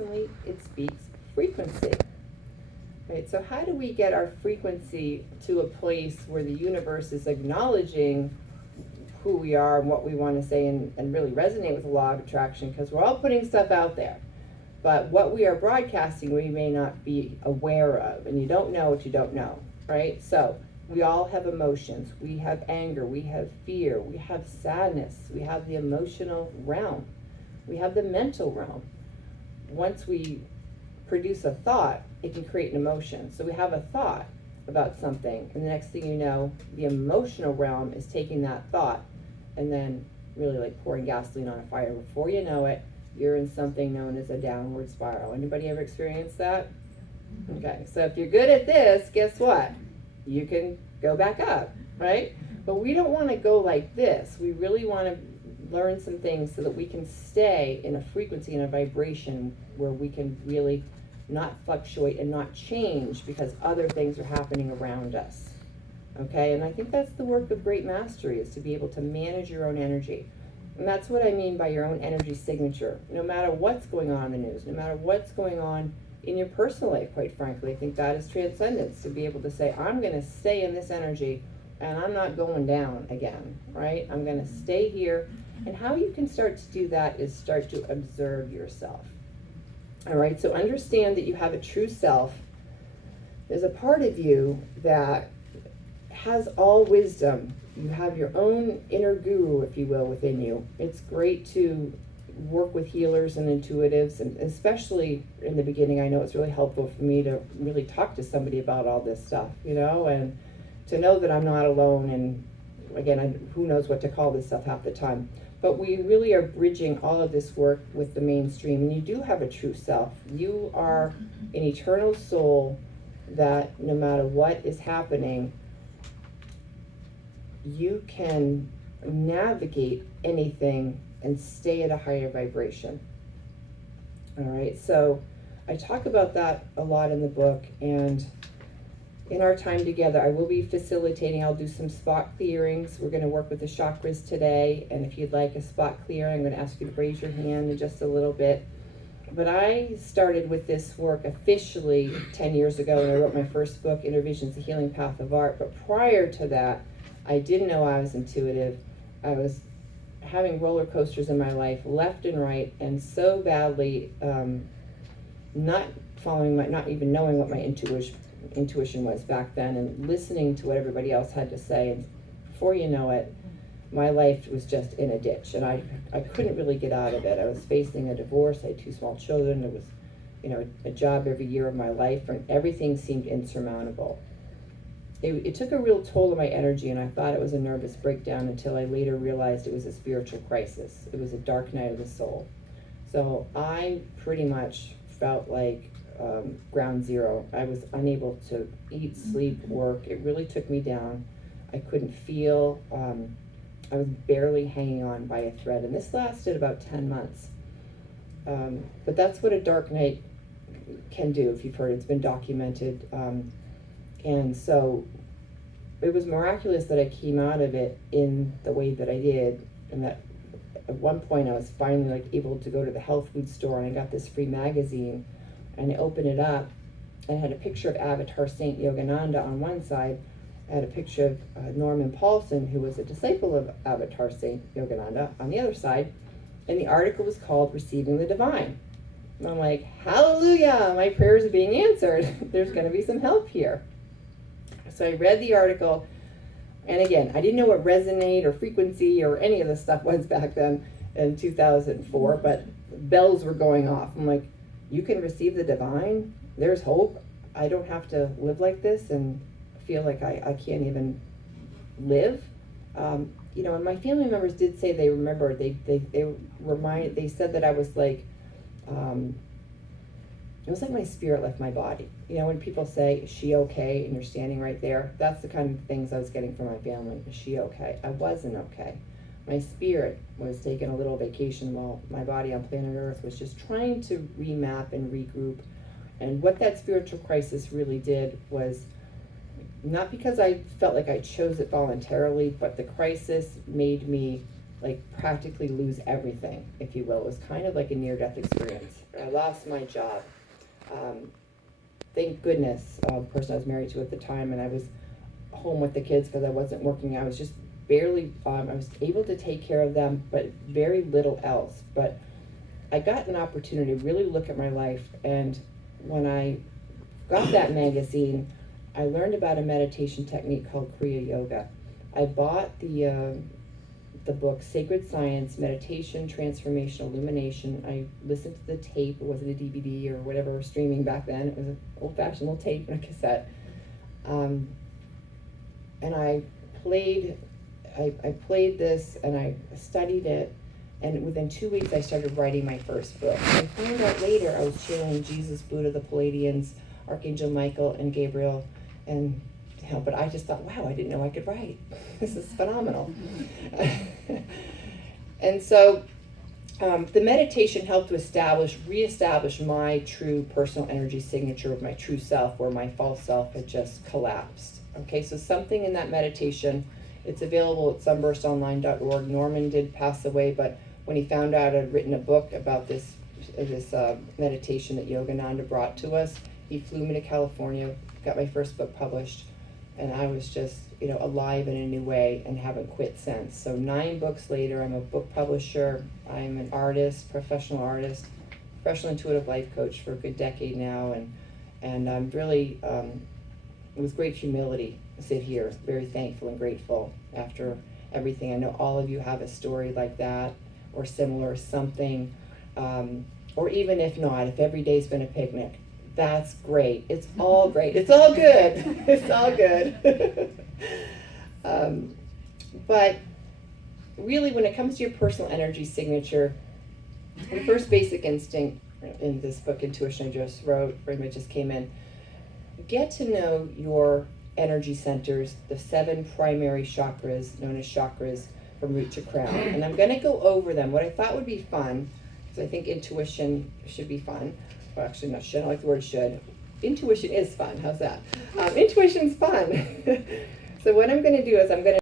It speaks frequency. Right? So how do we get our frequency to a place where the universe is acknowledging who we are and what we want to say, and really resonate with the law of attraction? Because we're all putting stuff out there. But what we are broadcasting, we may not be aware of. And you don't know what you don't know, right? So we all have emotions. We have anger. We have fear. We have sadness. We have the emotional realm. We have the mental realm. Once we produce a thought, it can create an emotion. So we have a thought about something, and the next thing you know, the emotional realm is taking that thought and then really like pouring gasoline on a fire. Before you know it, you're in something known as a downward spiral. Anybody ever experienced that? Okay, so if you're good at this, guess what? You can go back up, right? But we don't want to go like this. We really want to learn some things so that we can stay in a frequency and a vibration where we can really not fluctuate and not change because other things are happening around us. Okay, and I think that's the work of great mastery, is to be able to manage your own energy. And that's what I mean by your own energy signature. No matter what's going on in the news, no matter what's going on in your personal life, quite frankly, I think that is transcendence, to be able to say, I'm going to stay in this energy and I'm not going down again, right? I'm going to stay here. And how you can start to do that is start to observe yourself. All right, so understand that you have a true self. There's a part of you that has all wisdom. You have your own inner guru, if you will, within you. It's great to work with healers and intuitives, and especially in the beginning, I know it's really helpful for me to really talk to somebody about all this stuff, and to know that I'm not alone. And again, who knows what to call this stuff half the time. But we really are bridging all of this work with the mainstream. And you do have a true self. You are an eternal soul that no matter what is happening, you can navigate anything and stay at a higher vibration. All right, so I talk about that a lot in the book, and in our time together, I will be facilitating. I'll do some spot clearings. We're going to work with the chakras today, and if you'd like a spot clear, I'm going to ask you to raise your hand in just a little bit. But I started with this work officially 10 years ago when I wrote my first book, Inner Visions, The Healing Path of Art. But prior to that, I didn't know I was intuitive. I was having roller coasters in my life, left and right, and so badly not even knowing what my intuition was back then, and listening to what everybody else had to say. And before you know it, my life was just in a ditch, and I couldn't really get out of it. I was facing a divorce. I had 2 small children. There was, a job every year of my life, and everything seemed insurmountable. It took a real toll on my energy, and I thought it was a nervous breakdown until I later realized it was a spiritual crisis. It was a dark night of the soul. So I pretty much felt like ground zero. I was unable to eat, sleep, work. It really took me down. I couldn't feel. I was barely hanging on by a thread, and this lasted about 10 months. But that's what a dark night can do, if you've heard. It's been documented. And so it was miraculous that I came out of it in the way that I did, and that at one point I was finally able to go to the health food store, and I got this free magazine, and I opened it up, and it had a picture of Avatar Saint Yogananda on one side. I had a picture of Norman Paulson, who was a disciple of Avatar Saint Yogananda, on the other side, and the article was called Receiving the Divine. And I'm like, hallelujah, my prayers are being answered. There's going to be some help here. So I read the article, and again, I didn't know what resonate or frequency or any of this stuff was back then in 2004, but bells were going off. I'm like, you can receive the divine? There's hope? I don't have to live like this and feel like I can't even live? And my family members did say they remember, they said that I was like, it was like my spirit left my body. When people say, is she okay? And you're standing right there, that's the kind of things I was getting from my family. Is she okay? I wasn't okay. My spirit was taking a little vacation while my body on planet Earth was just trying to remap and regroup. And what that spiritual crisis really did was, not because I felt like I chose it voluntarily, but the crisis made me like practically lose everything, if you will. It was kind of like a near-death experience. I lost my job. Thank goodness, the person I was married to at the time, and I was home with the kids because I wasn't working. I was just barely, I was able to take care of them, but very little else. But I got an opportunity to really look at my life, and when I got that magazine, I learned about a meditation technique called Kriya Yoga. I bought the book Sacred Science, Meditation, Transformation, Illumination. I listened to the tape. It wasn't a DVD or whatever streaming back then. It was an old-fashioned little tape and a cassette. And I played this, and I studied it, and within 2 weeks I started writing my first book. I found out later I was channeling Jesus, Buddha, the Palladians, Archangel Michael, and Gabriel, and but I just thought, wow, I didn't know I could write. This is phenomenal. And so the meditation helped to reestablish my true personal energy signature of my true self, where my false self had just collapsed. Okay, so something in that meditation, it's available at sunburstonline.org. Norman did pass away, but when he found out I'd written a book about this meditation that Yogananda brought to us, he flew me to California, got my first book published, and I was just, alive in a new way and haven't quit since. So 9 books later, I'm a book publisher, I'm an artist, professional intuitive life coach for a good decade now, and I'm really, with great humility, sit here, very thankful and grateful after everything. I know all of you have a story like that, or similar, something, or even if not, if every day's been a picnic, that's great. It's all great. It's all good. It's all good. But really, when it comes to your personal energy signature, the first basic instinct in this book, Intuition, I just wrote, or it just came in, get to know your energy centers, the 7 primary chakras, known as chakras, from root to crown. And I'm going to go over them. What I thought would be fun, because I think intuition should be fun. Well, actually, not should. I like the word should. Intuition is fun. How's that? Intuition's fun. So what I'm going to do is I'm going to